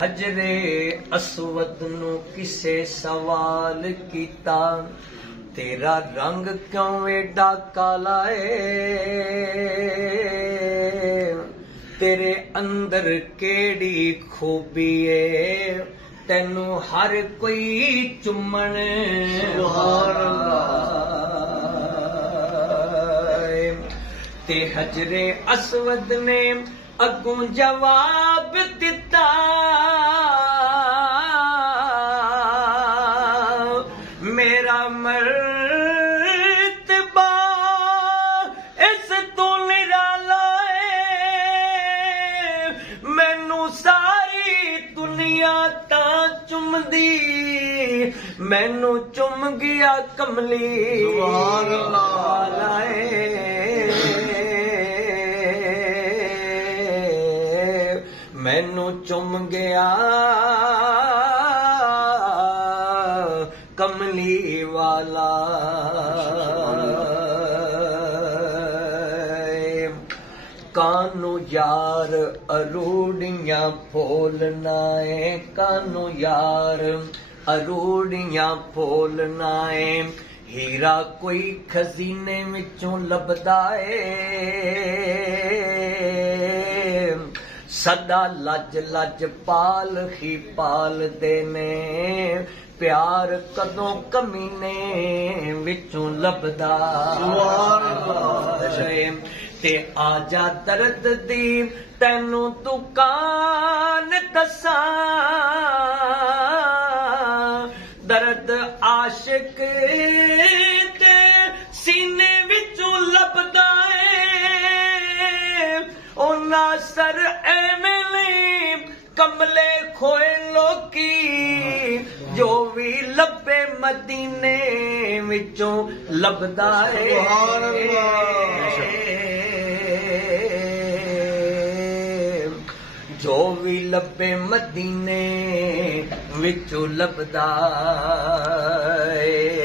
हजरे असवद नू किसे सवाल कीता, तेरा रंग क्यों एडा काला है, तेरे अंदर केड़ी खूबी है, तेनू हर कोई चुम्मन ते हजरे असवद ने अगों जवाब दिता, मेरा मर्तबा इस तू निराला है, मैनू सारी दुनिया तां चुमदी, मैनू चुम गया कमली वाला है, मैनू चुम गया कमली वाला। कानू यार अरूड़ियां फोलनाए, कानू यार अरूड़ियां फोलनाए, हीरा कोई खजीने विचों लभदा है, सदा लज लज पाल ही पाल देने, प्यार कदों कमीने विचों लभदा ते आजा दर्द दी तैनू दुकान दसां, दर्द आशिक ते सीने विचों लभदा है, ओ नासर एवें कमले खोए लोकी, जो भी लब्बे मदीने विचों लभदा है, जो भी लब्बे मदीने विचों लभदा है।